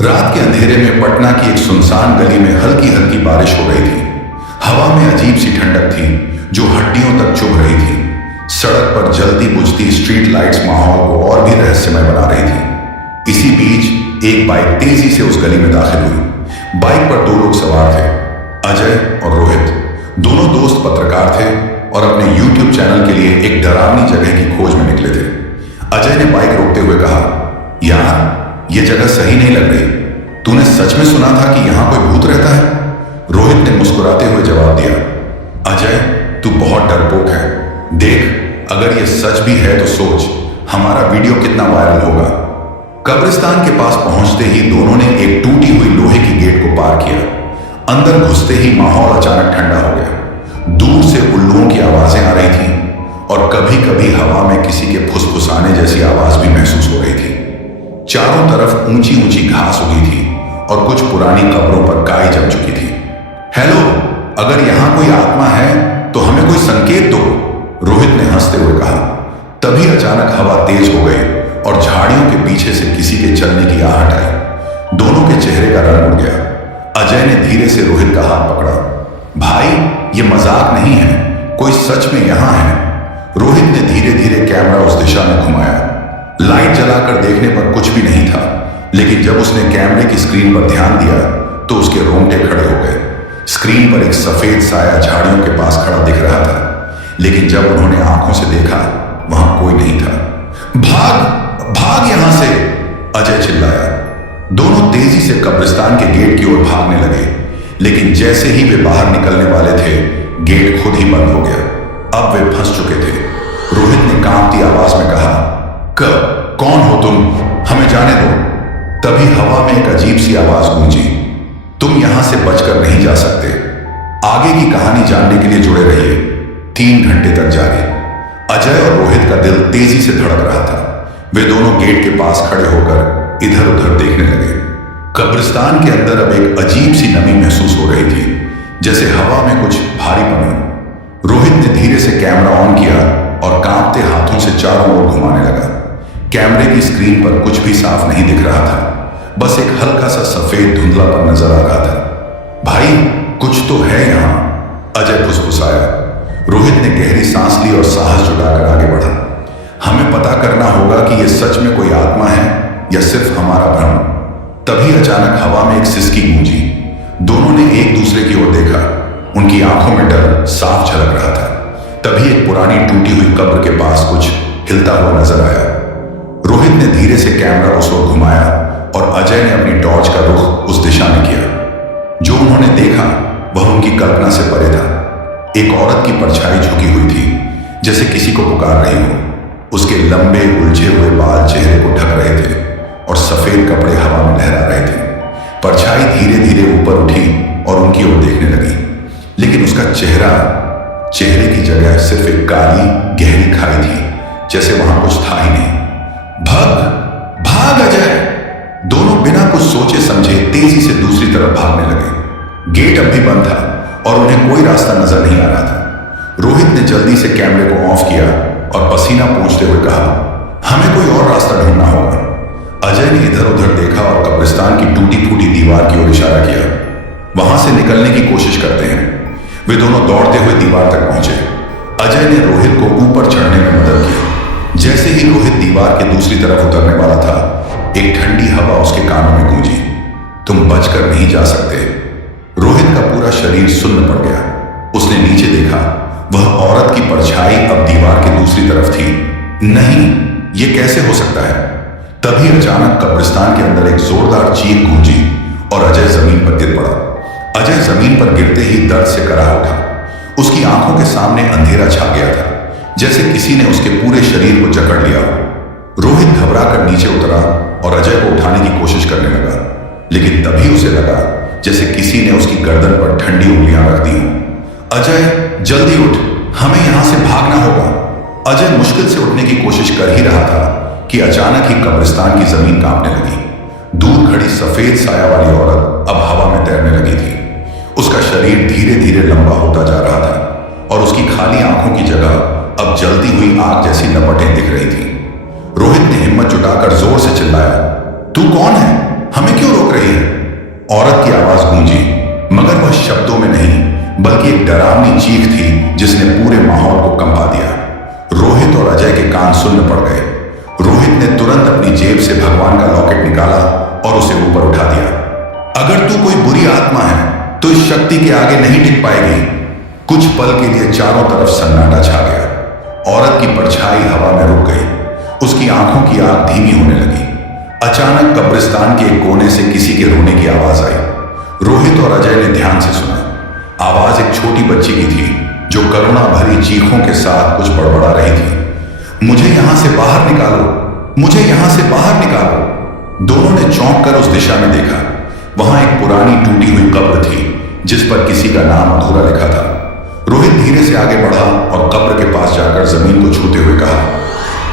रात के अंधेरे में पटना की एक सुनसान गली में हल्की हल्की बारिश हो रही थी। हवा में अजीब सी ठंडक थी जो हड्डियों तक चुभ रही थी। सड़क पर जल्दी बुझती स्ट्रीट लाइट्स माहौल को और भी रहस्यमय बना रही थी। इसी बीच एक बाइक तेजी से उस गली में दाखिल हुई। बाइक पर दो लोग सवार थे, अजय और रोहित। दोनों दोस्त पत्रकार थे और अपने यूट्यूब चैनल के लिए एक डरावनी जगह की खोज में निकले थे। अजय ने बाइक रोकते हुए कहा, यार ये जगह सही नहीं लग रही। तूने सच में सुना था कि यहां कोई भूत रहता है? रोहित ने मुस्कुराते हुए जवाब दिया, अजय तू बहुत डरपोक है। देख, अगर ये सच भी है तो सोच हमारा वीडियो कितना वायरल होगा। कब्रिस्तान के पास पहुंचते ही दोनों ने एक टूटी हुई लोहे की गेट को पार किया। अंदर घुसते ही माहौल अचानक ठंडा हो गया। दूर से उल्लुओं की आवाजें आ रही थीं और कभी कभी हवा में किसी के फुसफुसाने जैसी आवाज भी महसूस हो रही थी। चारों तरफ ऊंची ऊंची घास उगी थी और कुछ पुरानी कब्रों पर काई जम चुकी थी। हेलो, अगर यहां कोई आत्मा है तो हमें कोई संकेत दो, रोहित ने हंसते हुए कहा। तभी अचानक हवा तेज हो गई और झाड़ियों के पीछे से किसी के चलने की आहट आई। दोनों के चेहरे का रंग उड़ गया। अजय ने धीरे से रोहित का हाथ पकड़ा। भाई, ये मजाक नहीं है, कोई सच में यहां है। रोहित ने धीरे धीरे कैमरा उस दिशा में घुमाया। लाइट जलाकर देखने पर कुछ भी नहीं था, लेकिन जब उसने कैमरे की स्क्रीन पर ध्यान दिया तो उसके रोंगटे खड़े हो गए। स्क्रीन पर एक सफेद साया झाड़ियों के पास खड़ा दिख रहा था, लेकिन जब उन्होंने आंखों से देखा वहां कोई नहीं था। भाग भाग यहां से, अजय चिल्लाया। दोनों तेजी से कब्रिस्तान के गेट की ओर भागने लगे, लेकिन जैसे ही वे बाहर निकलने वाले थे गेट खुद ही बंद हो गया। अब वे फंस चुके थे। रोहित ने कांपती आवाज में कहा, कौन हो तुम? हमें जाने दो। तभी हवा में एक अजीब सी आवाज गूंजी, तुम यहां से बचकर नहीं जा सकते। आगे की कहानी जानने के लिए जुड़े रहिए। 3 घंटे तक जारी। अजय और रोहित का दिल तेजी से धड़क रहा था। वे दोनों गेट के पास खड़े होकर इधर उधर देखने लगे। कब्रिस्तान के अंदर अब एक अजीब सी नमी महसूस हो रही थी, जैसे हवा में कुछ भारीपन हो। रोहित ने धीरे से कैमरा ऑन किया और कांपते हाथों से चारों ओर घुमाने लगा। कैमरे की स्क्रीन पर कुछ भी साफ नहीं दिख रहा था, बस एक हल्का सा सफेद धुंधलापन नजर आ रहा था। भाई, कुछ तो है यहां, अजय फुसफुसाया। रोहित ने गहरी सांस ली और साहस जुटाकर आगे बढ़ा। हमें पता करना होगा कि यह सच में कोई आत्मा है या सिर्फ हमारा भ्रम। तभी अचानक हवा में एक सिसकी गूंजी। दोनों ने एक दूसरे की ओर देखा। उनकी आंखों में डर साफ झलक रहा था। तभी एक पुरानी टूटी हुई कब्र के पास कुछ हिलता हुआ नजर आया। रोहित ने धीरे से कैमरा उस ओर घुमाया और अजय ने अपनी टॉर्च का रुख उस दिशा में किया। जो उन्होंने देखा वह उनकी कल्पना से परे था। एक औरत की परछाई झुकी हुई थी, जैसे किसी को पुकार रही हो। उसके लंबे उलझे हुए बाल चेहरे को ढक रहे थे और सफेद कपड़े हवा में लहरा रहे थे। परछाई धीरे धीरे ऊपर उठी और उनकी ओर देखने लगी, लेकिन उसका चेहरे की जगह सिर्फ एक काली गहरी खाई थी, जैसे वहां कुछ था ही नहीं। भाग भाग अजय! दोनों बिना कुछ सोचे समझे तेजी से दूसरी तरफ भागने लगे। गेट अब भी बंद था और उन्हें कोई रास्ता नजर नहीं आ रहा था। रोहित ने जल्दी से कैमरे को ऑफ किया और पसीना पोंछते हुए कहा, हमें कोई और रास्ता ढूंढना होगा। अजय ने इधर उधर देखा और कब्रिस्तान की टूटी फूटी दीवार की ओर इशारा किया। वहां से निकलने की कोशिश करते हैं। वे दोनों दौड़ते हुए दीवार तक पहुंचे। अजय ने रोहित को ऊपर चढ़ने में मदद की। जैसे ही रोहित दीवार के दूसरी तरफ उतरने वाला था, एक ठंडी हवा उसके कानों में गूंजी, तुम बचकर नहीं जा सकते। रोहित का पूरा शरीर सुन्न पड़ गया। उसने नीचे देखा, वह औरत की परछाई अब दीवार की दूसरी तरफ थी। नहीं, ये कैसे हो सकता है? तभी अचानक कब्रिस्तान के अंदर एक जोरदार चीख गूंजी और अजय जमीन पर गिर पड़ा। अजय जमीन पर गिरते ही दर्द से कराह उठा। उसकी आंखों के सामने अंधेरा छा गया था, जैसे किसी ने उसके पूरे शरीर को जकड़ लिया हो। रोहित घबराकर नीचे उतरा और अजय को उठाने की कोशिश करने लगा, लेकिन तभी उसे लगा जैसे किसी ने उसकी गर्दन पर ठंडी उंगलियां रख दी हों। अजय, जल्दी उठ, हमें यहां से भागना होगा। अजय मुश्किल से उठने की कोशिश कर ही रहा था कि अचानक ही कब्रिस्तान की जमीन कांपने लगी। दूर खड़ी सफेद साया वाली औरत अब हवा में तैरने लगी थी। उसका शरीर धीरे धीरे लंबा होता जा रहा था और उसकी खाली आंखों की जगह अब जलती हुई आग जैसी लपटें दिख रही थी। रोहित ने हिम्मत जुटाकर जोर से चिल्लाया, तू कौन है? हमें क्यों रोक रही अगर तू कोई बुरी आत्मा है तो इस शक्ति के आगे नहीं टिक पाएगी। कुछ पल के लिए चारों तरफ सन्नाटा छा गया। औरत की परछाई हवा में रुक गई। उसकी आंखों की आग धीमी होने लगी। अचानक कब्रिस्तान के एक कोने से किसी के रोने की आवाज आई। रोहित और अजय ने ध्यान से सुना। आवाज एक छोटी बच्ची की थी जो करुणा भरी चीखों के साथ कुछ बड़बड़ा रही थी। मुझे यहां से बाहर निकालो, मुझे यहां से बाहर निकालो। दोनों ने चौंक कर उस दिशा में देखा। वहां एक पुरानी टूटी हुई कब्र थी जिस पर किसी का नाम अधूरा लिखा था। रोहित धीरे से आगे बढ़ा और कब्र के पास जाकर जमीन को छूते हुए कहा,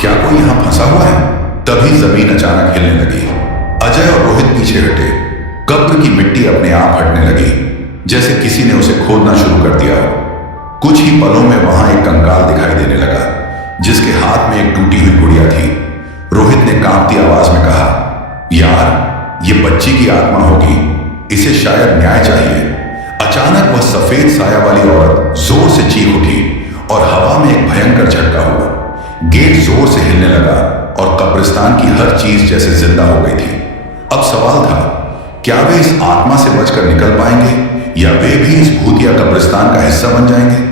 क्या कोई यहां फंसा हुआ है? तभी जमीन अचानक हिलने लगी। अजय और रोहित पीछे हटे। कब्र की मिट्टी अपने आप हटने लगी, जैसे किसी ने उसे खोदना शुरू कर दिया। कुछ ही पलों में वहां एक कंकाल दिखाई देने लगा जिसके हाथ में एक टूटी हुई गुड़िया थी। रोहित ने कांपती आवाज में कहा, यार ये बच्ची की आत्मा होगी, इसे शायद न्याय चाहिए। अचानक वह सफेद साया वाली औरत जोर से चीख उठी और हवा में एक भयंकर झटका हुआ। गेट जोर से हिलने लगा और कब्रिस्तान की हर चीज जैसे जिंदा हो गई थी। अब सवाल था, क्या वे इस आत्मा से बचकर निकल पाएंगे या वे भी इस भूतिया कब्रिस्तान का हिस्सा बन जाएंगे?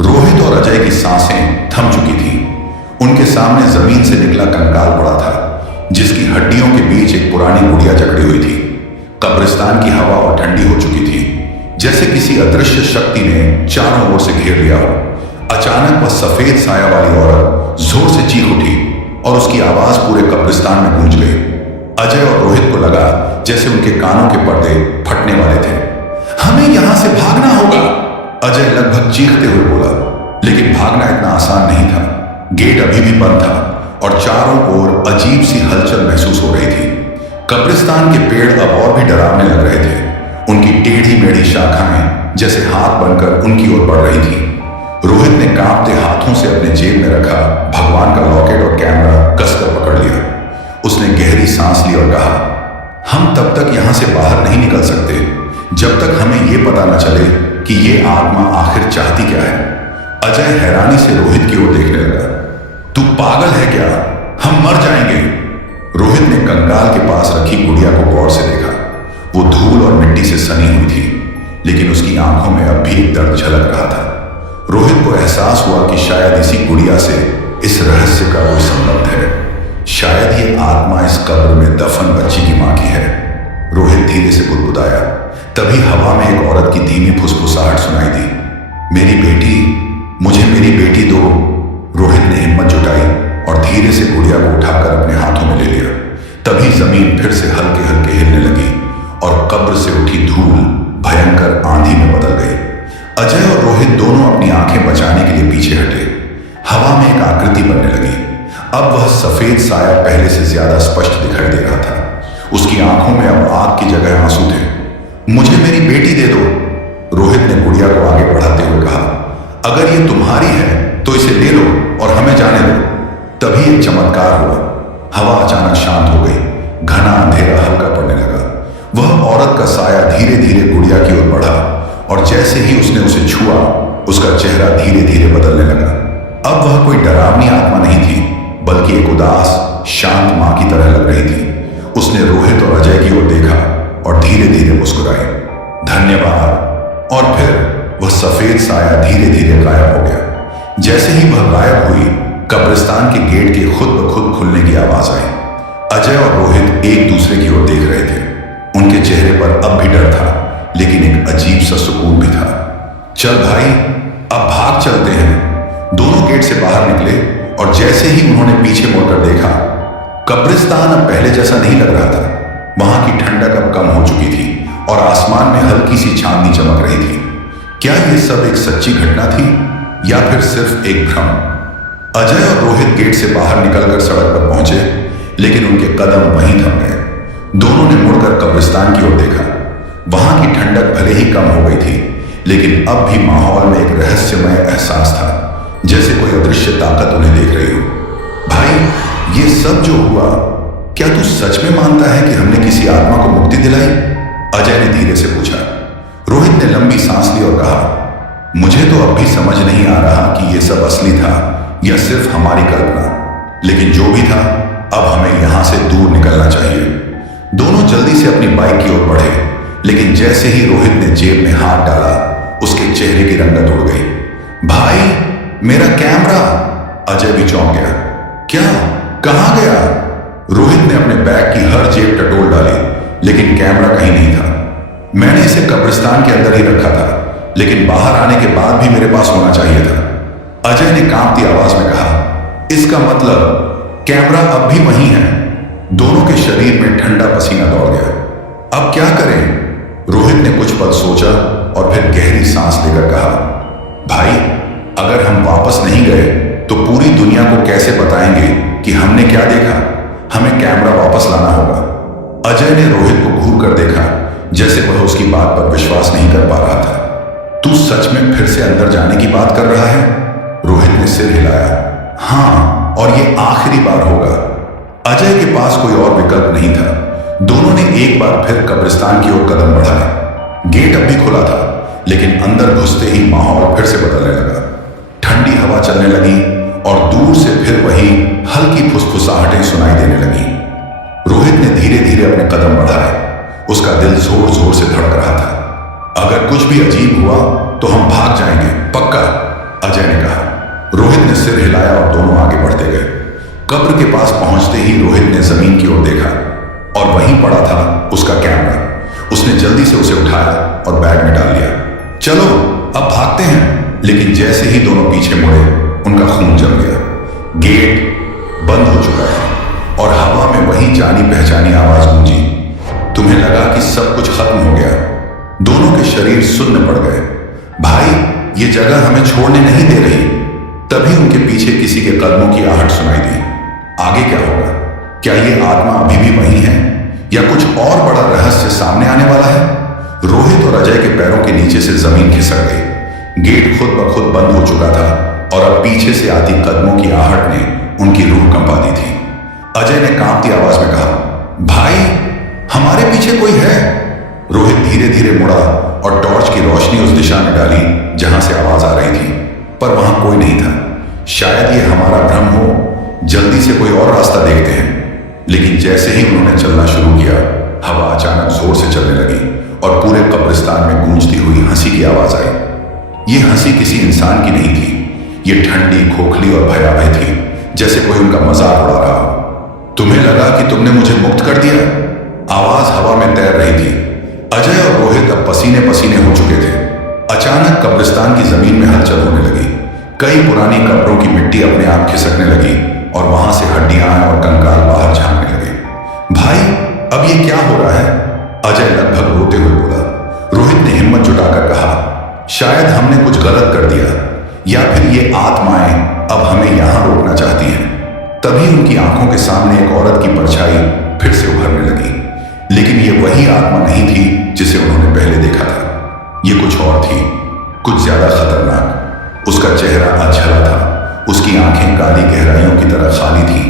रोहित और अजय की सांसें थम चुकी थी। उनके सामने जमीन से निकला कंकाल पड़ा था जिसकी हड्डियों के बीच एक पुरानी गुड़िया जकड़ी हुई थी। कब्रिस्तान की हवा और ठंडी हो चुकी थी, जैसे किसी अदृश्य शक्ति ने चारों ओर से घेर लिया हो। अचानक वह सफेद साया वाली औरत जोर से चीख उठी और उसकी आवाज पूरे कब्रिस्तान में गूंज गई। अजय और रोहित को लगा जैसे उनके कानों के पर्दे फटने वाले थे। हमें यहां से भागना होगा, अजय लगभग चीखते हुए बोला। लेकिन भागना इतना आसान नहीं था। गेट अभी भी बंद था और चारों ओर अजीब सी हलचल महसूस हो रही थी। कब्रिस्तान के पेड़ अब और भी डरावने लग रहे थे। उनकी टेढ़ी मेढ़ी शाखाएं जैसे हाथ बनकर उनकी ओर बढ़ रही थी। रोहित ने कांपते हाथों से अपने जेब में रखा भगवान का लॉकेट और कैमरा कसकर पकड़ लिया। उसने गहरी सांस ली और कहा, हम तब तक यहां से बाहर नहीं निकल सकते जब तक हमें यह पता न चले कि ये आत्मा आखिर चाहती क्या है। अजय हैरानी से रोहित की ओर देखने लगा। तू पागल है क्या? हम मर जाएंगे। रोहित ने कंकाल के पास रखी गुड़िया को गौर से देखा। वो धूल और मिट्टी से सनी हुई थी, लेकिन उसकी आंखों में अब भी एक दर्द झलक रहा था। रोहित को एहसास हुआ कि शायद इसी गुड़िया से इस रहस्य का कोई संबंध है। शायद ये आत्मा इस कब्र में दफन बच्ची की मां की है। रोहित धीरे से बुदबुदाया। तभी हवा में एक औरत की धीमी फुसफुसाहट सुनाई दी, मेरी बेटी, मुझे मेरी बेटी दो। रोहित ने हिम्मत जुटाई और धीरे से गुड़िया को उठाकर अपने हाथों में ले लिया। तभी जमीन फिर से हल्के हल्के हिलने लगी और कब्र से उठी धूल भयंकर आंधी में बदल गई। अजय और रोहित दोनों अपनी आंखें बचाने के लिए पीछे हटे। हवा में एक आकृति बनने लगी। अब वह सफेद साया पहले से ज्यादा स्पष्ट दिखाई दे रहा था। उसकी आंखों में अब आग की जगह आंसू थे। मुझे मेरी बेटी दे दो, रोहित ने गुड़िया को आगे बढ़ाते हुए कहा। अगर ये तुम्हारी है तो इसे ले लो और हमें जाने दो। तभी एक चमत्कार हुआ। हवा अचानक शांत हो गई। घना अंधेरा हल्का पड़ने लगा। वह औरत का साया धीरे धीरे गुड़िया की ओर बढ़ा और जैसे ही उसने उसे छुआ, उसका चेहरा धीरे धीरे बदलने लगा। अब वह कोई डरावनी आत्मा नहीं थी, बल्कि एक उदास शांत मां की तरह लग रही थी। उसने रोहित और अजय की ओर देखा और धीरे धीरे मुस्कुराई, धन्यवाद। और फिर वह सफेद साया धीरे धीरे गायब हो गया। जैसे ही वह गायब हुई, कब्रिस्तान के गेट के खुद ब खुद खुलने की आवाज आई। अजय और रोहित एक दूसरे की ओर देख रहे थे। उनके चेहरे पर अब भी डर था, लेकिन एक अजीब सा सुकून भी था। चल भाई, अब भाग चलते हैं। दोनों गेट से बाहर निकले और जैसे ही उन्होंने पीछे मुड़कर देखा, कब्रिस्तान अब पहले जैसा नहीं लग रहा था। वहां की ठंडक अब कम हो चुकी थी और आसमान में हल्की सी चांदनी चमक रही थी। क्या यह सब एक सच्ची घटना थी या फिर सिर्फ एक भ्रम? अजय और रोहित गेट से बाहर निकलकर सड़क पर पहुंचे, लेकिन उनके कदम वहीं थम गए। दोनों ने मुड़कर कब्रिस्तान की ओर देखा। वहां की ठंडक भले ही कम हो गई थी, लेकिन अब भी माहौल में एक रहस्यमय एहसास था, जैसे कोई अदृश्य ताकत उन्हें देख रही हो। भाई, ये सब जो हुआ, क्या तू सच में मानता है कि हमने किसी आत्मा को मुक्ति दिलाई? अजय ने धीरे से पूछा। रोहित ने लंबी सांस ली और कहा, मुझे तो अब भी समझ नहीं आ रहा कि यह सब असली था या सिर्फ हमारी कल्पना, लेकिन जो भी था, अब हमें यहां से दूर निकलना चाहिए। दोनों जल्दी से अपनी बाइक की ओर बढ़े लेकिन जैसे ही रोहित ने जेब में हाथ डाला, उसके चेहरे की रंगत उड़ गई। भाई, मेरा कैमरा! अजय भी चौंक गया। क्या? कहां गया? रोहित ने अपने बैग की हर जेब टटोल डाली, लेकिन कैमरा कहीं नहीं था। मैंने इसे कब्रिस्तान के अंदर ही रखा था, लेकिन बाहर आने के बाद भी मेरे पास होना चाहिए था, अजय ने कांपती आवाज में कहा। इसका मतलब कैमरा अब भी वहीं है। दोनों के शरीर में ठंडा पसीना दौड़ गया। अब क्या करें? रोहित ने कुछ पल सोचा और फिर गहरी सांस लेकर कहा, भाई, अगर हम वापस नहीं गए तो पूरी दुनिया को कैसे बताएंगे कि हमने क्या देखा? हमें कैमरा वापस लाना होगा। अजय ने रोहित को घूर कर देखा, जैसे वह उसकी बात पर विश्वास नहीं कर पा रहा था। तू सच में फिर से अंदर जाने की बात कर रहा है? रोहित ने सिर हिलाया। हाँ, और ये आखिरी बार होगा। अजय के पास कोई और विकल्प नहीं था। दोनों ने एक बार फिर कब्रिस्तान की ओर कदम बढ़ाए। गेट अब भी खुला था, लेकिन अंदर घुसते ही माहौल फिर से बदलने लगा। ठंडी हवा चलने लगी और दूर से फिर वही हल्की फुसफुसाहटें सुनाई देने लगी। रोहित ने धीरे धीरे अपने कदम बढ़ाए। उसका दिल जोर जोर से धड़क रहा था। अगर कुछ भी अजीब हुआ तो हम भाग जाएंगे, पक्का, अजय ने कहा। रोहित ने सिर हिलाया और दोनों आगे बढ़ते गए। कब्र के पास पहुंचते ही रोहित ने जमीन की ओर देखा और वहीं पड़ा था उसका कैमरा। उसने जल्दी से उसे उठाया और बैग में डाल लिया। चलो, अब भागते हैं। लेकिन जैसे ही दोनों पीछे मुड़े, उनका खून जम गया। गेट बंद हो चुका था और हवा में वही जानी पहचानी आवाज गूंजी। तुम्हें लगा कि सब कुछ खत्म हो गया। दोनों के शरीर सुन्न पड़ गए। भाई, ये जगह हमें छोड़ने नहीं दे रही। तभी उनके पीछे किसी के कदमों की आहट सुनाई दी। आगे क्या होगा? क्या ये आत्मा अभी भी वही है या कुछ और बड़ा रहस्य सामने आने वाला है? रोहित और अजय के पैरों के नीचे से जमीन खिसक गई। गेट खुद ब खुद बंद हो चुका था और अब पीछे से आती कदमों की आहट ने उनकी रूह कंपा दी थी। अजय ने कांपती आवाज में कहा, भाई, हमारे पीछे कोई है। रोहित धीरे धीरे मुड़ा और टॉर्च की रोशनी उस दिशा में डाली जहां से आवाज आ रही थी, पर वहां कोई नहीं था। शायद ये हमारा भ्रम हो, जल्दी से कोई और रास्ता देखते हैं। लेकिन जैसे ही उन्होंने चलना शुरू किया, हवा अचानक जोर से चलने लगी और पूरे कब्रिस्तान में गूंजती हुई हंसी की आवाज आई। ये हंसी किसी इंसान की नहीं थी। ये ठंडी, खोखली और भयावह थी, जैसे कोई उनका मजाक उड़ा रहा हो। तुम्हें लगा कि तुमने मुझे मुक्त कर दिया? आवाज हवा में तैर रही थी। अजय और रोहित अब पसीने पसीने हो चुके थे। अचानक कब्रिस्तान की जमीन में हलचल होने लगी। कई पुरानी कब्रों की मिट्टी अपने आप खिसकने लगी और वहां से हड्डियां और कंकाल बाहर झांकने लगे। भाई, अब ये क्या हो रहा है? अजय लगभग रोते हुए बोला। रोहित ने हिम्मत जुटाकर कहा, शायद हमने कुछ गलत कर दिया, या फिर ये आत्माएं अब हमें यहां रोकना चाहती हैं। तभी उनकी आंखों के सामने एक औरत की परछाई फिर से उभरने लगी। लेकिन ये वही आत्मा नहीं थी जिसे उन्होंने पहले देखा था। ये कुछ और थी, कुछ ज्यादा खतरनाक। उसका चेहरा अधजला था, उसकी आंखें काली गहराइयों की तरह खाली थी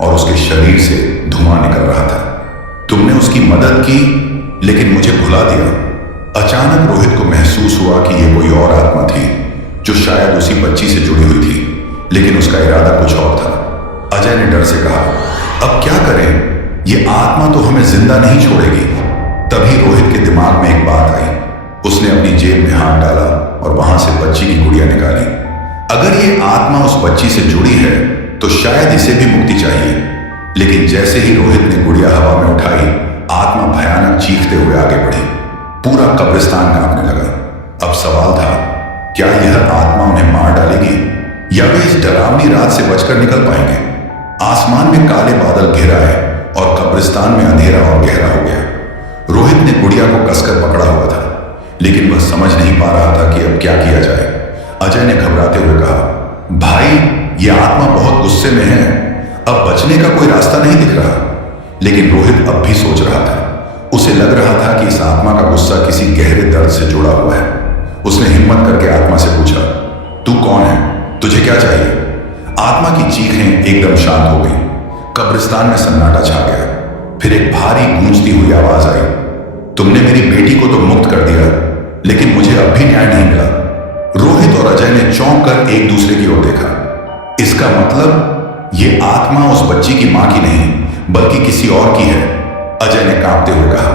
और उसके शरीर से धुआं निकल रहा था। तुमने उसकी मदद की, लेकिन मुझे भुला दिया। अचानक रोहित को महसूस हुआ कि यह कोई और आत्मा थी, जो शायद उसी बच्ची से जुड़ी हुई थी, लेकिन उसका इरादा कुछ और था। अजय ने डर से कहा, अब क्या करें? ये आत्मा तो हमें जिंदा नहीं छोड़ेगी। तभी रोहित के दिमाग में एक बात आई। उसने अपनी जेब में हाथ डाला और वहां से बच्ची की गुड़िया निकाली। अगर ये आत्मा उस बच्ची से जुड़ी है तो शायद इसे भी मुक्ति चाहिए। लेकिन जैसे ही रोहित ने गुड़िया हवा में उठाई, आत्मा भयानक चीखते हुए आगे बढ़ी। पूरा कब्रिस्तान कांपने लगा। अब सवाल था, क्या यह आत्मा उन्हें मार डालेगी या वे इस डरावनी रात से बचकर निकल पाएंगे? आसमान में काले बादल घिर आए और कब्रिस्तान में अंधेरा और गहरा हो गया। रोहित ने गुड़िया को कसकर पकड़ा हुआ था, लेकिन वह समझ नहीं पा रहा था कि अब क्या किया जाए। अजय ने घबराते हुए कहा, भाई, यह आत्मा बहुत गुस्से में है। अब बचने का कोई रास्ता नहीं दिख रहा। लेकिन रोहित अब भी सोच रहा था। उसे लग रहा था कि इस आत्मा का गुस्सा किसी गहरे दर्द से जुड़ा हुआ है। उसने हिम्मत करके आत्मा से पूछा, तू कौन है? तुझे क्या चाहिए? आत्मा की चीखें एकदम शांत हो गई। कब्रिस्तान में सन्नाटा छा गया। फिर एक भारी गूंजती हुई आवाज आई, तुमने मेरी बेटी को तो मुक्त कर दिया, लेकिन मुझे अब भी न्याय नहीं मिला। रोहित और अजय ने चौंक कर एक दूसरे की ओर देखा। इसका मतलब ये आत्मा उस बच्ची की मां की नहीं, बल्कि किसी और की है, अजय ने कांपते हुए कहा।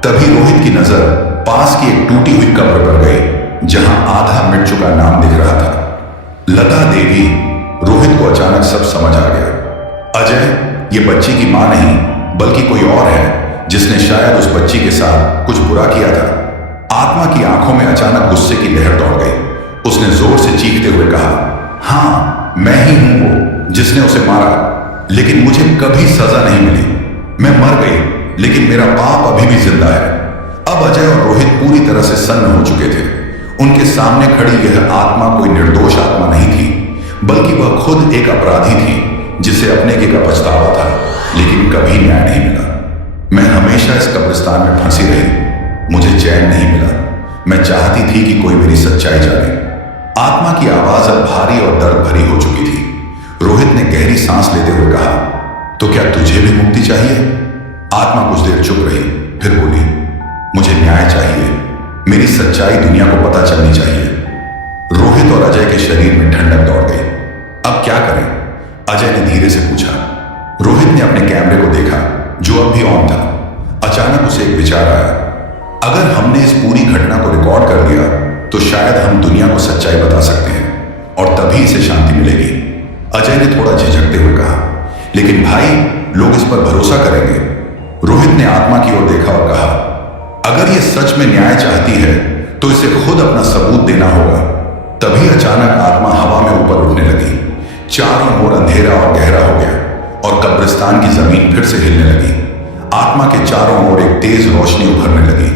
तभी रोहित की नजर पास की एक टूटी हुई कब्र पर गई जहां आधा मिट चुका नाम दिख रहा था, लता देवी। रोहित को अचानक सब समझ आ गया। अजय ये बच्ची की मां नहीं बल्कि कोई और है जिसने शायद उस बच्ची के साथ कुछ बुरा किया था। आत्मा की आंखों में अचानक गुस्से की लहर दौड़ गई। उसने जोर से चीखते हुए कहा, हाँ मैं ही हूं वो जिसने उसे मारा, लेकिन मुझे कभी सजा नहीं मिली। मैं मर गई लेकिन मेरा पाप अभी भी जिंदा है। अब अजय और रोहित पूरी तरह से सन्न हो चुके थे। उनके सामने खड़ी यह आत्मा कोई निर्दोष आत्मा नहीं थी बल्कि वह खुद एक अपराधी थी जिसे अपने के का पछतावा था, लेकिन कभी न्याय नहीं मिला। मैं हमेशा इस कब्रिस्तान में फंसी रही, मुझे चैन नहीं मिला। मैं चाहती थी कि कोई मेरी सच्चाई जाने। आत्मा की आवाज अब भारी और दर्द भरी हो चुकी थी। रोहित ने गहरी सांस लेते हुए कहा, तो क्या तुझे भी मुक्ति चाहिए? आत्मा कुछ देर चुप रही, फिर बोली, मुझे न्याय चाहिए। मेरी सच्चाई दुनिया को पता चलनी चाहिए। रोहित और अजय के शरीर में ठंडक दौड़ गई। अब क्या करें? अजय ने धीरे से पूछा। रोहित ने अपने कैमरे को देखा जो अब भी ऑन था। अचानक उसे एक विचार आया, अगर हमने इस पूरी घटना को रिकॉर्ड कर लिया तो शायद हम दुनिया को सच्चाई बता सकते हैं और तभी इसे शांति मिलेगी। अजय ने थोड़ा झिझकते हुए कहा, लेकिन भाई लोग इस पर भरोसा करेंगे। रोहित ने आत्मा की ओर देखा और कहा, अगर ये सच में न्याय चाहती है तो इसे खुद अपना सबूत देना होगा। तभी अचानक आत्मा हवा में ऊपर उठने लगी। चारों ओर अंधेरा और गहरा हो गया और कब्रिस्तान की जमीन फिर से हिलने लगी। आत्मा के चारों ओर एक तेज रोशनी उभरने लगी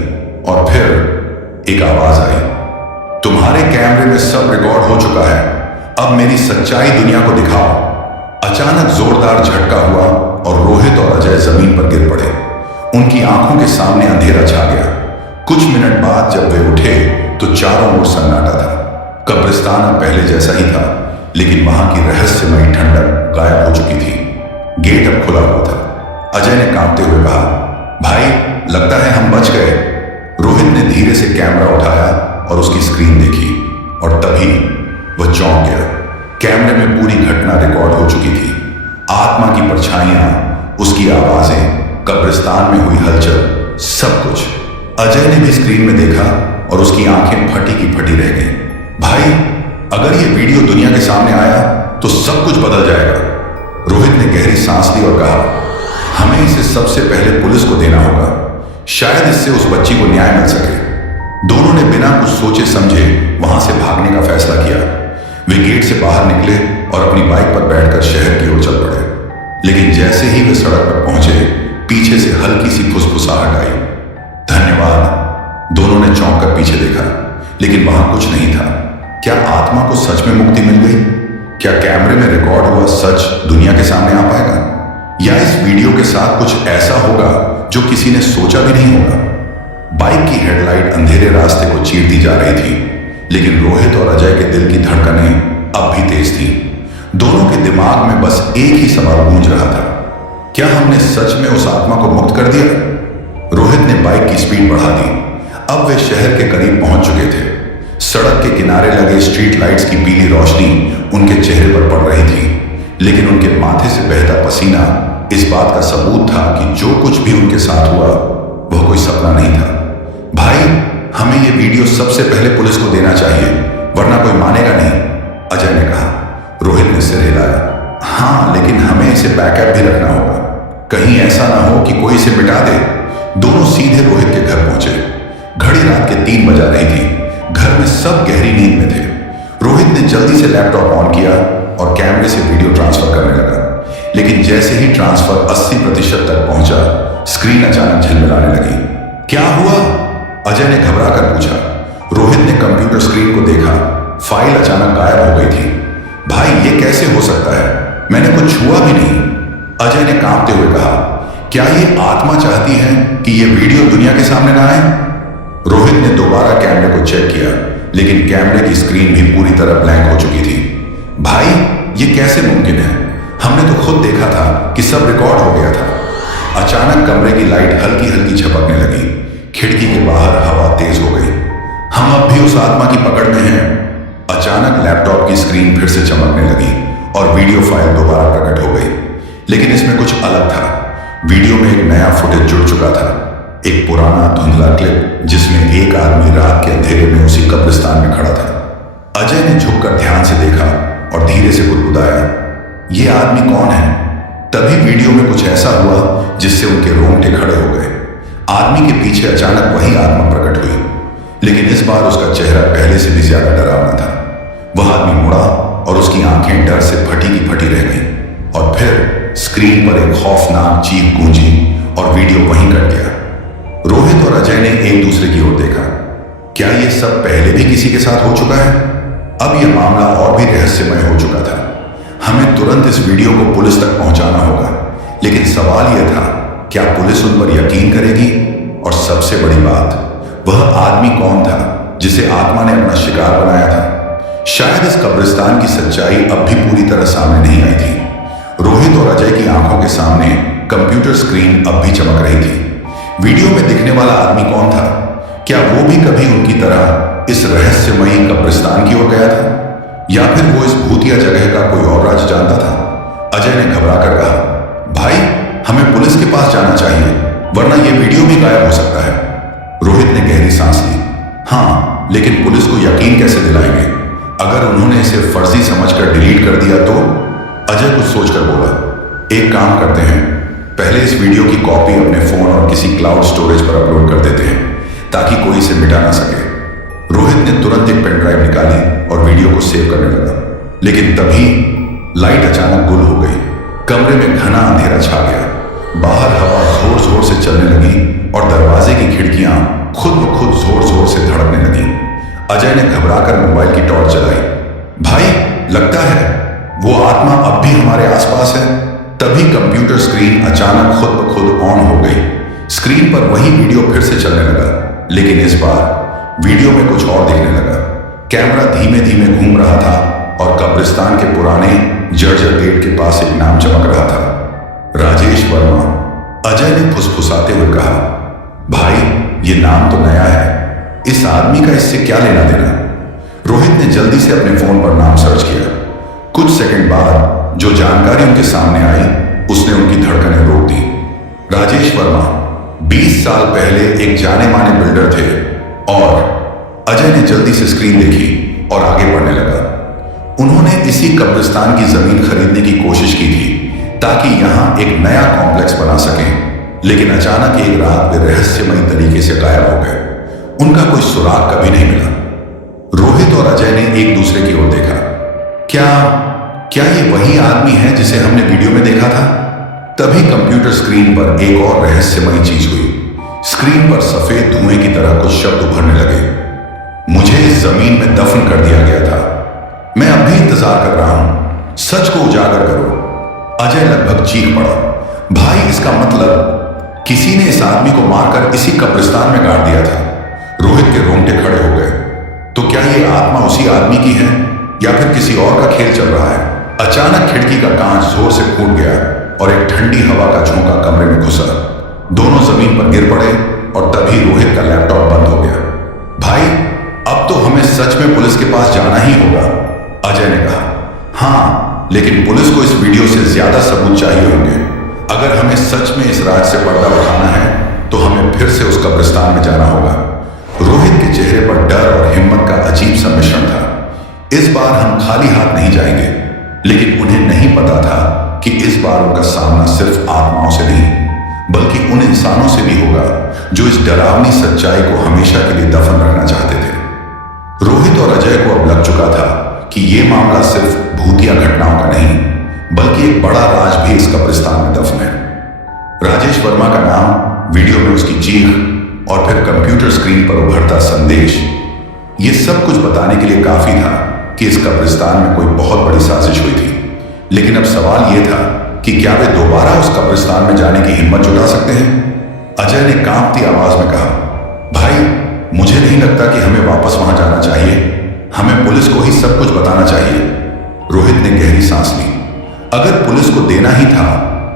और फिर एक आवाज आई, तुम्हारे कैमरे में सब रिकॉर्ड हो चुका है, अब मेरी सच्चाई दुनिया को दिखाओ। अचानक जोरदार झटका हुआ और रोहित और अजय जमीन पर गिर पड़े। उनकी आंखों के सामने अंधेरा छा गया। कुछ मिनट बाद जब वे उठे तो चारों ओर सन्नाटा था। कब्रिस्तान अब पहले जैसा ही था, लेकिन वहां की रहस्यमयी ठंडक गायब हो चुकी थी। गेट अब खुला हुआ था। अजय ने कांपते हुए कहा, भाई लगता है हम बच गए। रोहित ने धीरे से कैमरा उठाया और उसकी स्क्रीन देखी और तभी वह चौंक गया। कैमरे में पूरी घटना रिकॉर्ड हो चुकी थी। आत्मा की परछाइयां, उसकी आवाजें, कब्रिस्तान में हुई हलचल, सब कुछ। अजय ने भी स्क्रीन में देखा और उसकी आंखें फटी की फटी रह गईं। भाई अगर ये वीडियो दुनिया के सामने आया तो सब कुछ बदल जाएगा। रोहित ने गहरी सांस ली और कहा, हमें इसे सबसे पहले पुलिस को देना होगा, शायद इससे उस बच्ची को न्याय मिल सके। दोनों ने बिना कुछ सोचे समझे वहां से भागने का फैसला किया। वे गेट से बाहर निकले और अपनी बाइक पर बैठकर शहर की ओर चल पड़े। लेकिन जैसे ही वे सड़क पर पहुंचे, पीछे से हल्की सी फुसफुसाहट आई। धन्यवाद। दोनों ने चौंक कर पीछे देखा, लेकिन वहां कुछ नहीं था। क्या आत्मा को सच में मुक्ति मिल गई? क्या कैमरे में रिकॉर्ड हुआ सच दुनिया के सामने आ पाएगा? या इस वीडियो के साथ कुछ ऐसा होगा जो किसी ने सोचा भी नहीं होगा? बाइक की हेडलाइट अंधेरे रास्ते को चीरती जा रही थी, लेकिन रोहित और अजय के दिल की धड़कनें अब भी तेज थी। दोनों के दिमाग में बस एक ही सवाल गूंज रहा था, क्या हमने सच में उस आत्मा को मुक्त कर दिया? रोहित ने बाइक की स्पीड बढ़ा दी। अब वे शहर के करीब पहुंच चुके थे। सड़क के किनारे लगे स्ट्रीट लाइट्स की पीली रोशनी उनके चेहरे पर पड़ रही थी, लेकिन उनके माथे से बहता पसीना इस बात का सबूत था कि जो कुछ भी उनके साथ हुआ वह कोई सपना नहीं था। भाई हमें यह वीडियो सबसे पहले पुलिस को देना चाहिए, वरना कोई मानेगा नहीं, अजय ने कहा। रोहित ने सिर हिलाया। हाँ, लेकिन हमें इसे बैकअप भी रखना होगा, कहीं ऐसा ना हो कि कोई इसे मिटा दे। दोनों सीधे रोहित के घर पहुंचे। घड़ी रात के 3 बजा रही थी। घर में सब गहरी नींद में थे। रोहित ने जल्दी से लैपटॉप ऑन किया और कैमरे से वीडियो ट्रांसफर करने लगा, लेकिन जैसे ही ट्रांसफर 80% तक पहुंचा, स्क्रीन अचानक झिलमिलाने लगी। क्या हुआ? अजय ने घबरा कर पूछा। रोहित ने कंप्यूटर स्क्रीन को देखा, फाइल अचानक गायब हो गई थी। भाई ये कैसे हो सकता है? मैंने कुछ छुआ भी नहीं, अजय ने कांपते हुए कहा। क्या ये आत्मा चाहती है कि ये वीडियो दुनिया के सामने ना आए? रोहित ने दोबारा कैमरे को चेक किया, लेकिन कैमरे की स्क्रीन भी पूरी तरह ब्लैंक हो चुकी थी। भाई ये कैसे मुमकिन है? हमने तो खुद देखा था कि सब रिकॉर्ड हो गया था। अचानक कमरे की लाइट हल्की हल्की झपकने लगी। खिड़की के बाहर हवा तेज हो गई। हम अब भी उस आत्मा की पकड़ में हैं। अचानक लैपटॉप की स्क्रीन फिर से चमकने लगी और वीडियो फाइल दोबारा प्रकट हो गई, लेकिन इसमें कुछ अलग था। वीडियो में एक नया फुटेज जुड़ चुका था। एक पुराना धुंधला क्लिप जिसमें एक आदमी रात के अंधेरे में उसी कब्रिस्तान में खड़ा था। अजय ने झुककर ध्यान से देखा और धीरे से बुदबुदाया, ये आदमी कौन है? तभी वीडियो में कुछ ऐसा हुआ जिससे उनके रोंगटे खड़े हो गए। आदमी के पीछे अचानक वही आत्मा प्रकट हुई, लेकिन इस बार उसका चेहरा पहले से भी ज्यादा डरावना था। वह आदमी मुड़ा और उसकी आंखें डर से फटी की फटी रह गईं और फिर स्क्रीन पर एक खौफनाक चीख गूंजी और वीडियो वहीं कट गया। रोहित और अजय ने एक दूसरे की ओर देखा। क्या यह सब पहले भी किसी के साथ हो चुका है? अब यह मामला और भी रहस्यमय हो चुका था। हमें तुरंत इस वीडियो को पुलिस तक पहुंचाना होगा, लेकिन सवाल यह था, क्या पुलिस उन पर यकीन करेगी? और सबसे बड़ी बात, वह आदमी कौन था जिसे आत्मा ने अपना शिकार बनाया था? शायद इस कब्रिस्तान की सच्चाई अब भी पूरी तरह सामने नहीं आई थी। रोहित और अजय की आंखों के सामने कंप्यूटर स्क्रीन अब भी चमक रही थी। वीडियो में दिखने वाला आदमी कौन था? क्या वो भी कभी उनकी तरह इस रहस्यमयी कब्रिस्तान की ओर गया था, या फिर वो इस भूतिया जगह का कोई और राज जानता था? अजय ने घबराकर कहा, भाई हमें पुलिस के पास जाना चाहिए, वरना यह वीडियो भी गायब हो सकता है। रोहित ने गहरी सांस ली। हाँ, लेकिन पुलिस को यकीन कैसे दिलाएंगे? अगर उन्होंने इसे फर्जी समझकर डिलीट कर दिया तो? अजय कुछ सोचकर बोला, एक काम करते हैं, पहले इस वीडियो की कॉपी अपने फोन और किसी क्लाउड स्टोरेज पर अपलोड कर देते हैं ताकि कोई इसे मिटा ना सके। रोहित ने तुरंत एक पेन ड्राइव निकाली और वीडियो को सेव करने लगा, लेकिन तभी लाइट अचानक गुल हो गई। कमरे में घना अंधेरा छा गया। बाहर हवा जोर जोर से चलने लगी और दरवाजे की खिड़कियां खुद ब खुद जोर जोर से धड़कने लगी। अजय ने घबराकर मोबाइल की टॉर्च जलाई। भाई, लगता है वो आत्मा अब भी हमारे आसपास है। तभी कंप्यूटर स्क्रीन अचानक खुद ब खुद ऑन हो गई। स्क्रीन पर वही वीडियो फिर से चलने लगा, लेकिन इस बार वीडियो में कुछ और दिखने लगा। कैमरा धीमे धीमे घूम रहा था और कब्रिस्तान के पुराने जर्जर गेट के पास एक नाम चमक रहा था, राजेश वर्मा। अजय ने फुसफुसाते हुए कहा, भाई ये नाम तो नया है, इस आदमी का इससे क्या लेना देना? रोहित ने जल्दी से अपने फोन पर नाम सर्च किया। कुछ सेकंड बाद जो जानकारी उनके सामने आई उसने उनकी धड़कनें रोक दी। राजेश वर्मा 20 साल पहले एक जाने माने बिल्डर थे। और अजय ने जल्दी से स्क्रीन देखी और आगे बढ़ने लगा। उन्होंने इसी कब्रिस्तान की जमीन खरीदने की कोशिश की थी ताकि यहां एक नया कॉम्प्लेक्स बना सकें, लेकिन अचानक एक रात वे रहस्यमयी तरीके से गायब हो गए। उनका कोई सुराग कभी नहीं मिला। रोहित और अजय ने एक दूसरे की ओर देखा। क्या ये वही आदमी है जिसे हमने वीडियो में देखा था? तभी कंप्यूटर स्क्रीन पर एक और रहस्यमयी चीज हुई। स्क्रीन पर सफेद धुएं की तरह कुछ शब्द उभरने लगे। मुझे इस जमीन में दफन कर दिया गया था, मैं अब भी इंतजार कर रहा हूं, सच को उजागर करो। अजय लगभग चीख पड़ा, भाई इसका मतलब किसी ने इस आदमी को मारकर इसी कब्रिस्तान में गाड़ दिया था। रोहित के रोंगटे खड़े हो गए। तो क्या ये आत्मा उसी आदमी की है या फिर किसी और का खेल चल रहा है? अचानक खिड़की का कांच जोर से फूट गया और एक ठंडी हवा का झोंका कमरे में घुसा। दोनों जमीन पर गिर पड़े और तभी रोहित का लैपटॉप बंद हो गया। भाई अब तो हमें सच में पुलिस के पास जाना ही होगा, अजय ने कहा। हाँ, लेकिन पुलिस को इस वीडियो से ज्यादा सबूत चाहिए होंगे। अगर हमें सच में इस राज से पर्दा उठाना है तो हमें फिर से उस कब्रिस्तान में जाना होगा। रोहित के चेहरे पर डर और हिम्मत का अजीब सा मिश्रण था। इस बार हम खाली हाथ नहीं जाएंगे, लेकिन उन्हें नहीं पता था कि इस बार उनका सामना सिर्फ आत्माओं से नहीं बल्कि उन इंसानों से भी होगा जो इस डरावनी सच्चाई को हमेशा के लिए दफन रखना चाहते थे। रोहित और अजय को अब लग चुका था कि यह मामला सिर्फ भूतिया घटनाओं का नहीं बल्कि एक बड़ा राज भी इस कब्रिस्तान में दफन है। राजेश वर्मा का नाम, वीडियो में उसकी चीख और फिर कंप्यूटर स्क्रीन पर उभरता संदेश, ये सब कुछ बताने के लिए काफी था कि इस कब्रिस्तान में कोई बहुत बड़ी साजिश हुई थी। लेकिन अब सवाल यह था कि क्या वे दोबारा उस कब्रिस्तान में जाने की हिम्मत जुटा सकते हैं? अजय ने कांपती आवाज में कहा, भाई मुझे नहीं लगता कि हमें वापस वहां जाना चाहिए, हमें पुलिस को ही सब कुछ बताना चाहिए। रोहित ने गहरी सांस ली। अगर पुलिस को देना ही था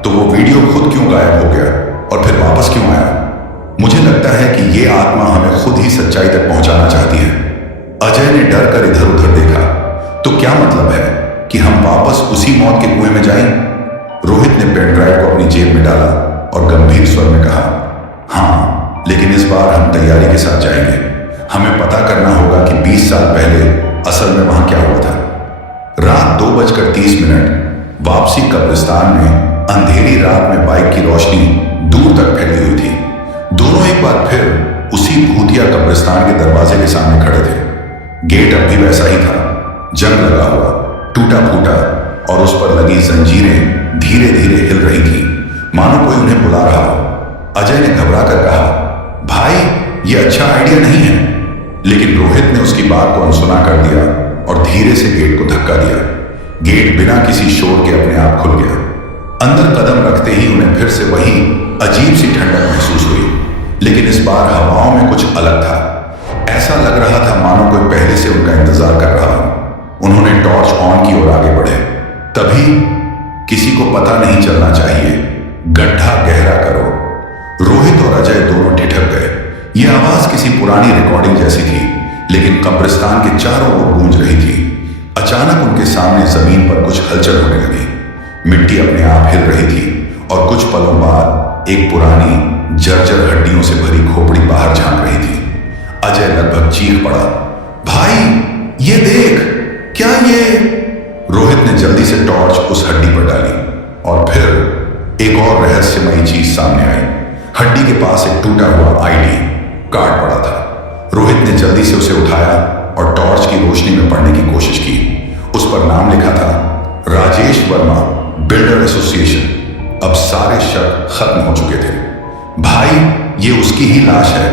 तो वो वीडियो खुद क्यों गायब हो गया और फिर वापस क्यों आया? मुझे लगता है कि ये आत्मा हमें खुद ही सच्चाई तक पहुंचाना चाहती है। अजय ने डर कर इधर उधर देखा। तो क्या मतलब है कि हम वापस उसी मौत के कुएं में जाएं? रोहित ने पेन ड्राइव को अपनी जेब में डाला और गंभीर स्वर में कहा, हाँ, लेकिन इस बार हम तैयारी के साथ जाएंगे। हमें पता करना होगा कि 20 साल पहले असल में वहां क्या हुआ था। रात 2:30 वापसी कब्रिस्तान में अंधेरी रात में बाइक की रोशनी दूर तक फैली हुई थी। दोनों एक बार फिर उसी भूतिया कब्रिस्तान के दरवाजे के सामने खड़े थे। गेट अब भी वैसा ही था, जंग लगा हुआ, टूटा फूटा, और उस पर लगी जंजीरें धीरे धीरे हिल रही थी, मानो कोई उन्हें बुला रहा हो। अजय ने घबराकर कहा, भाई ये अच्छा आइडिया नहीं है। लेकिन रोहित ने उसकी बात को अनसुना कर दिया और धीरे से गेट को धक्का दिया। गेट बिना किसी शोर के अपने आप खुल गया। अंदर कदम रखते ही उन्हें फिर से वही अजीब सी ठंडक महसूस हुई, लेकिन इस बार हवाओं में कुछ अलग था। ऐसा लग रहा था मानो कोई पहले से उनका इंतजार कर रहा हो। उन्होंने टॉर्च ऑन की ओर आगे बढ़े। तभी किसी को पता नहीं चलना चाहिए, गड्ढा गहरा करो। रोहित और अजय दोनों ठिठक गए। यह आवाज किसी पुरानी रिकॉर्डिंग जैसी थी, लेकिन कब्रिस्तान के चारों ओर गूंज रही थी। अचानक उनके सामने जमीन पर कुछ हलचल होने लगी। मिट्टी अपने आप हिल रही थी और कुछ पलों बाद एक पुरानी जर्जर हड्डियों से भरी खोपड़ी बाहर झांक रही थी। अजय लगभग चीख पड़ा, भाई ये देख, क्या ये? रोहित ने जल्दी से टॉर्च उस हड्डी पर डाली और फिर एक और रहस्यमयी चीज सामने आई। हड्डी के पास एक टूटा हुआ आईडी कार्ड पड़ा था। रोहित ने जल्दी से उसे उठाया और टॉर्च की रोशनी में पढ़ने की कोशिश की। उस पर नाम लिखा था, राजेश वर्मा, बिल्डर एसोसिएशन। अब सारे शक खत्म हो चुके थे। भाई ये उसकी ही लाश है,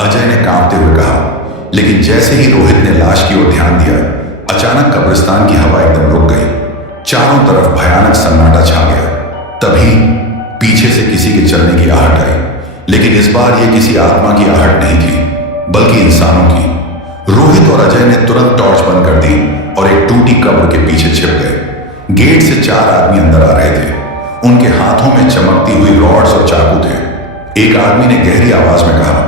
अजय ने कांपते हुए कहा। लेकिन जैसे ही रोहित ने लाश की ओर ध्यान दिया, अचानक कब्रिस्तान की हवा एकदम रुक गई। चारों तरफ भयानक सन्नाटा छा गया। तभी पीछे से किसी के चलने की आहट आई, लेकिन इस बार यह किसी आत्मा की आहट नहीं थी, बल्कि इंसानों की। रोहित और अजय ने तुरंत टॉर्च बंद कर दी और एक टूटी कब्र के पीछे छिप गए। गेट से 4 आदमी अंदर आ रहे थे। उनके हाथों में चमकती हुई रॉड्स और चाकू थे। एक आदमी ने गहरी आवाज में कहा,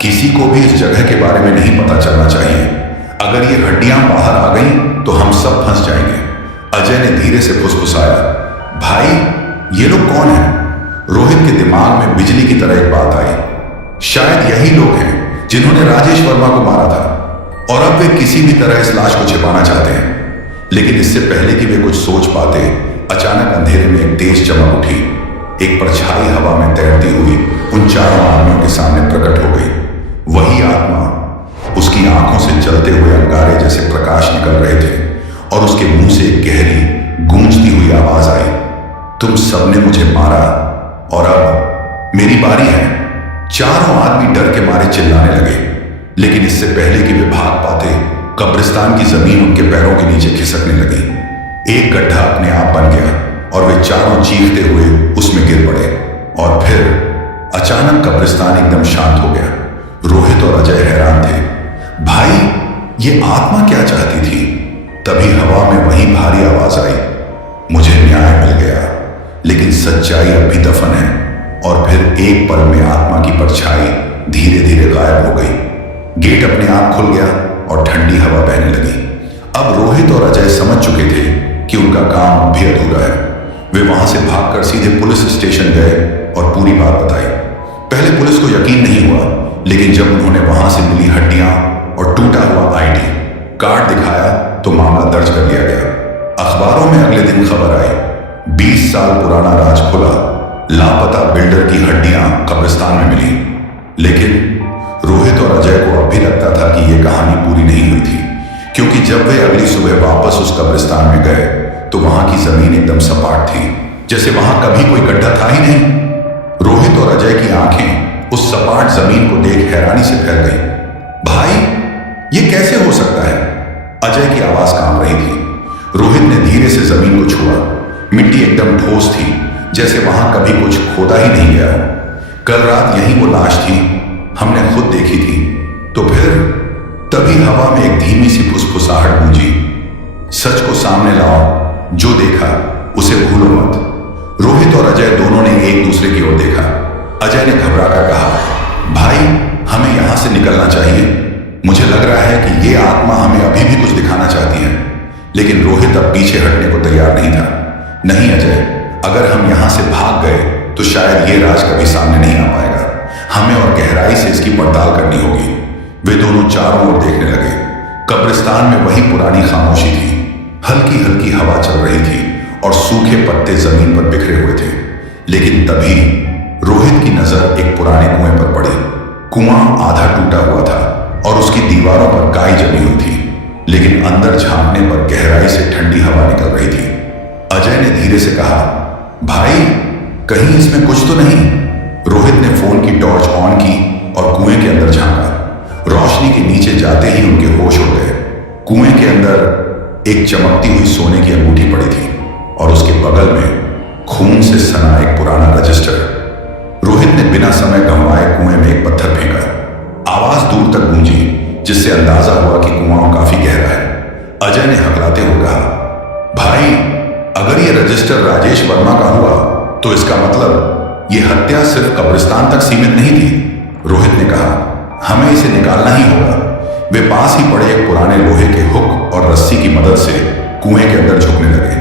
किसी को भी इस जगह के बारे में नहीं पता चलना चाहिए। अगर ये हड्डियां बाहर आ गई तो हम सब फंस जाएंगे। अजय ने धीरे से फुसफुसाया, भाई ये लोग कौन हैं? रोहित के दिमाग में बिजली की तरह एक बात आई। शायद यही लोग हैं जिन्होंने राजेश वर्मा को मारा था और अब वे किसी भी तरह इस लाश को छिपाना चाहते हैं। लेकिन इससे पहले कि वे कुछ सोच पाते, अचानक अंधेरे में एक तेज चमक उठी। एक परछाई हवा में तैरती हुई उन चारों आदमियों के सामने प्रकट हो गई। वही आत्मा, उसकी आंखों से जलते हुए अंगारे जैसे प्रकाश निकल रहे थे और उसके मुंह से एक गहरी गूंजती हुई आवाज आई, तुम सबने मुझे मारा और अब मेरी बारी है। चारों आदमी डर के मारे चिल्लाने लगे, लेकिन इससे पहले कि वे भाग पाते, कब्रिस्तान की जमीन उनके पैरों के नीचे खिसकने लगी। एक गड्ढा अपने आप बन गया और वे चारों चीखते हुए उसमें गिर पड़े। और फिर अचानक कब्रिस्तान एकदम शांत हो गया। रोहित और अजय हैरान थे, भाई ये आत्मा क्या चाहती थी? तभी हवा में वही भारी आवाज आई, मुझे न्याय मिल गया, लेकिन सच्चाई अब भी दफन है। और फिर एक पल में आत्मा की परछाई धीरे धीरे गायब हो गई। गेट अपने आप खुल गया और ठंडी हवा बहने लगी। अब रोहित और अजय समझ चुके थे कि उनका काम अब भी अधूरा है। वे वहां से भागकर सीधे पुलिस स्टेशन गए और पूरी बात बताई। पहले पुलिस को यकीन नहीं हुआ, लेकिन जब उन्होंने वहां से मिली हड्डियां और टूटा हुआ आईडी कार्ड दिखाया तो मामला दर्ज कर लिया गया। अखबारों में अगले दिन खबर आई, 20 साल पुराना राज खुला, लापता बिल्डर की हड्डियां कब्रिस्तान में मिली। लेकिन रोहित और अजय को अब भी लगता था कि यह कहानी पूरी नहीं हुई थी, क्योंकि जब वे अगली सुबह वापस उस कब्रिस्तान में गए तो वहां की जमीन एकदम सपाट थी, जैसे वहां कभी कोई गड्ढा था ही नहीं। रोहित और अजय की आंखें उस सपाट जमीन को देख हैरानी से फैल गई। भाई ये कैसे हो सकता है? अजय की आवाज कांप रही थी। रोहित ने धीरे से जमीन को छुआ। मिट्टी एकदम ठोस थी, जैसे वहां कभी कुछ खोदा ही नहीं गया। कल रात यही वो लाश थी, हमने खुद देखी थी। तो फिर तभी हवा में एक धीमी सी फुसफुसाहट गूंजी, सच को सामने लाओ, जो देखा उसे भूलो मत। रोहित और अजय दोनों ने एक दूसरे की ओर देखा। अजय ने घबरा कर कहा, भाई हमें यहां से निकलना चाहिए। मुझे लग रहा है कि ये आत्मा हमें अभी भी कुछ दिखाना चाहती है। लेकिन रोहित अब पीछे हटने को तैयार नहीं था। नहीं अजय, अगर हम यहां से भाग गए तो शायद ये राज कभी सामने नहीं आ पाएगा। हमें और गहराई से इसकी पड़ताल करनी होगी। वे दोनों चारों ओर देखने लगे। कब्रिस्तान में वही पुरानी खामोशी थी। हल्की हल्की हवा चल रही थी और सूखे पत्ते जमीन पर बिखरे हुए थे। लेकिन तभी रोहित की नजर एक पुराने कुएं पर पड़ी। कुआं आधा टूटा हुआ था और उसकी दीवारों पर काई जमी हुई थी, लेकिन अंदर झांकने पर गहराई से ठंडी हवा निकल रही थी। अजय ने धीरे से कहा, भाई कहीं इसमें कुछ तो नहीं? रोहित ने फोन की टॉर्च ऑन की और कुएं के अंदर झांका। रोशनी के नीचे जाते ही उनके होश उड़ गए। कुएं के अंदर एक चमकती हुई सोने की अंगूठी पड़ी थी और उसके बगल में खून से सना एक पुराना रजिस्टर। रोहित ने बिना समय गंवाए कुएं में एक पत्थर फेंका। आवाज दूर तक गूंजी, जिससे अंदाजा हुआ कि कुआं काफी गहरा है। अजय ने हकलाते हुए कहा, भाई अगर ये रजिस्टर राजेश वर्मा का हुआ तो इसका मतलब ये हत्या सिर्फ कब्रिस्तान तक सीमित नहीं थी। रोहित ने कहा, हमें इसे निकालना ही होगा। वे पास ही पड़े एक पुराने लोहे के हुक और रस्सी की मदद से कुएं के अंदर झुकने लगे।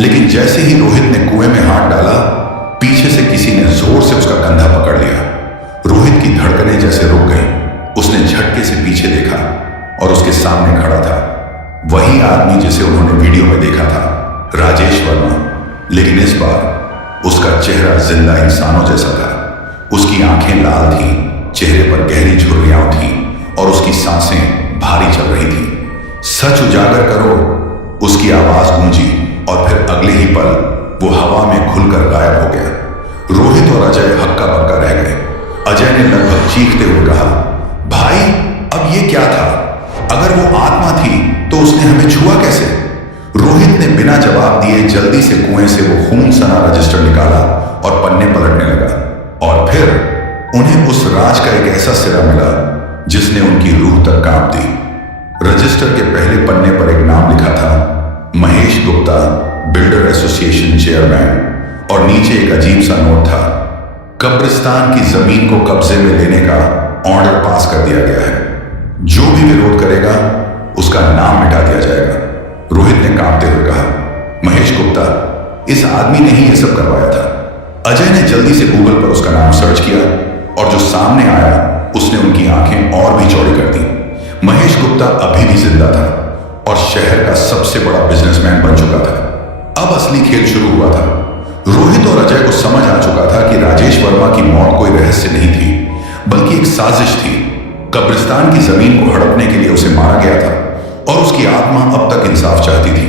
लेकिन जैसे ही रोहित ने कुएं में हाथ डाला, पीछे से किसी ने जोर से उसका कंधा पकड़ लिया। रोहित की धड़कनें जैसे रुक गईं। उसने झटके से पीछे देखा और उसके सामने खड़ा था वही आदमी जिसे उन्होंने वीडियो में देखा था, राजेश वर्मा। लेकिन इस बार उसका चेहरा जिंदा इंसानों जैसा था। उसकी आंखें लाल थीं, चेहरे पर गहरी झुर्रियां थीं और उसकी सांसें भारी चल रही थीं। सच उजागर करो, उसकी आवाज गूंजी और फिर अगले ही पल वो हवा में खुलकर गायब हो गया। रोहित और अजय हक्का बक्का रह गए। अजय ने लगभग चीखते हुए कहा, भाई अब ये क्या था? अगर वो आत्मा थी तो उसने हमें छुआ कैसे? रोहित ने बिना जवाब दिए जल्दी से कुएं से वो खून सना रजिस्टर निकाला और पन्ने पलटने लगा। और फिर उन्हें उस राज का एक ऐसा सिरा मिला जिसने उनकी रूह तक कांप दी। रजिस्टर के पहले पन्ने पर एक नाम लिखा था, Mahesh Gupta, builder association chairman, और नीचे एक अजीब सा नोट था, कब्रिस्तान की जमीन को कब्जे में लेने का ऑर्डर पास कर दिया गया है। जो भी विरोध करेगा उसका नाम मिटा दिया जाएगा। रोहित ने कांपते हुए कहा, महेश गुप्ता, इस आदमी ने ही यह सब करवाया था। अजय ने जल्दी से गूगल पर उसका नाम सर्च किया और जो सामने आया उसने उनकी आंखें और भी चौड़ी कर दी। महेश गुप्ता अभी भी जिंदा था और शहर का सबसे बड़ा बिजनेसमैन बन चुका था। अब असली खेल शुरू हुआ था। रोहित और अजय को समझ आ चुका था कि राजेश वर्मा की मौत कोई रहस्य नहीं थी, बल्कि एक साजिश थी। कब्रिस्तान की जमीन को हड़पने के लिए उसे मारा गया था और उसकी आत्मा अब तक इंसाफ चाहती थी।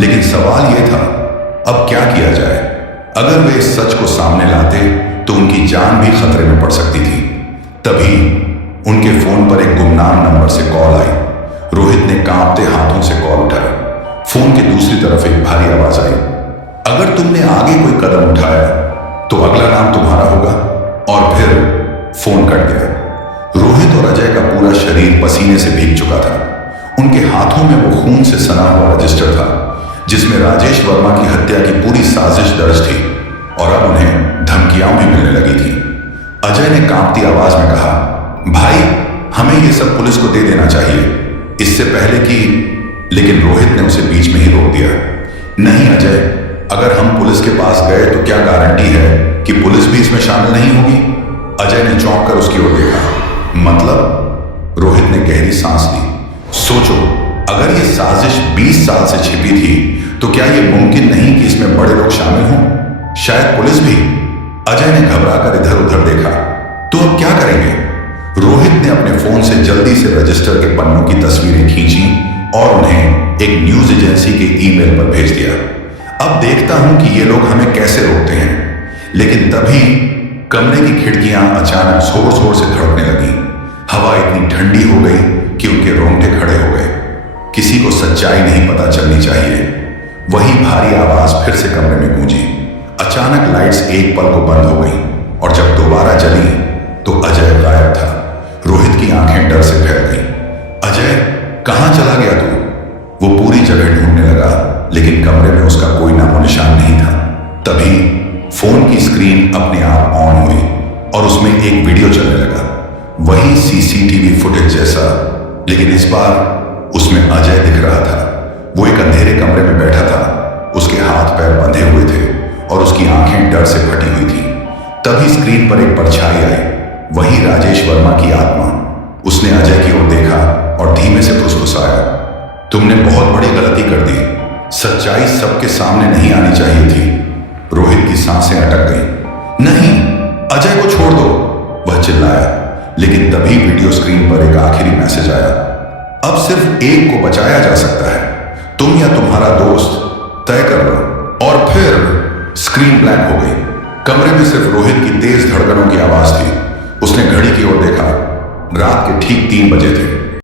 लेकिन सवाल यह था, अब क्या किया जाए? अगर वे इस सच को सामने लाते तो उनकी जान भी खतरे में पड़ सकती थी। तभी उनके फोन पर एक गुमनाम नंबर से कॉल आई। रोहित ने कांपते हाथों से कॉल उठाया। फोन की दूसरी तरफ एक भारी आवाज आई, अगर तुमने आगे कोई कदम उठाया तो अगला नाम तुम्हारा होगा। और फिर फोन कट गया। रोहित और अजय का पूरा शरीर पसीने से भीग चुका था। उनके हाथों में वो खून से सना हुआ रजिस्टर था जिसमें राजेश वर्मा की हत्या की पूरी साजिश दर्ज थी और अब उन्हें धमकियां भी मिलने लगी थी। अजय ने कांपती आवाज में कहा, भाई हमें ये सब पुलिस को दे देना चाहिए इससे पहले कि। लेकिन रोहित ने उसे बीच में ही रोक दिया। नहीं अजय, अगर हम पुलिस के पास गए तो क्या गारंटी है कि पुलिस भी इसमें शामिल नहीं होगी? अजय ने चौंक कर उसकी ओर देखा। मतलब? रोहित ने गहरी सांस ली। सोचो, अगर ये साजिश 20 साल से छिपी थी तो क्या ये मुमकिन नहीं कि इसमें बड़े लोग शामिल हों? शायद पुलिस भी। अजय ने घबराकर इधर उधर देखा। तो अब क्या करेंगे? रोहित ने अपने फोन से जल्दी से रजिस्टर के पन्नों की तस्वीरें खींची और उन्हें एक न्यूज एजेंसी के ईमेल पर भेज दिया। अब देखता हूं कि ये लोग हमें कैसे रोकते हैं। लेकिन तभी कमरे की खिड़कियां अचानक जोर जोर से धड़कने लगी। हवा इतनी ठंडी हो गई कि उनके रोंगटे खड़े हो गए। किसी को सच्चाई नहीं पता चलनी चाहिए। वही भारी आवाज फिर से कमरे में गूंजी। अचानक लाइट्स एक पल को बंद हो गई और जब दोबारा जली तो अजय गायब था। रोहित की आंखें डर से फैल गईं। अजय, कहां चला गया तू? वो पूरी जगह ढूंढने लगा लेकिन कमरे में उसका कोई नामो निशान नहीं था। तभी फोन की स्क्रीन अपने आप ऑन हुई और उसमें एक वीडियो चलने लगा, वही सीसीटीवी फुटेज जैसा, लेकिन इस बार उसमें अजय दिख रहा था। वो एक अंधेरे कमरे में बैठा था। उसके हाथ पैर बंधे हुए थे और उसकी आंखें डर से फटी हुई थी। तभी स्क्रीन पर एक परछाई आई वही राजेश वर्मा की आत्मा। उसने अजय की ओर देखा और धीमे से फुसफुसाया, तुमने बहुत बड़ी गलती कर दी। सच्चाई सबके सामने नहीं आनी चाहिए थी। रोहित की सांसें अटक गईं। नहीं, अजय को छोड़ दो, वह चिल्लाया। लेकिन तभी वीडियो स्क्रीन पर एक आखिरी मैसेज आया, अब सिर्फ एक को बचाया जा सकता है, तुम या तुम्हारा दोस्त, तय कर लो। और फिर स्क्रीन ब्लैंक हो गई। कमरे में सिर्फ रोहित की तेज धड़कनों की आवाज थी। उसने घड़ी की ओर देखा। रात के ठीक 3 बजे थे।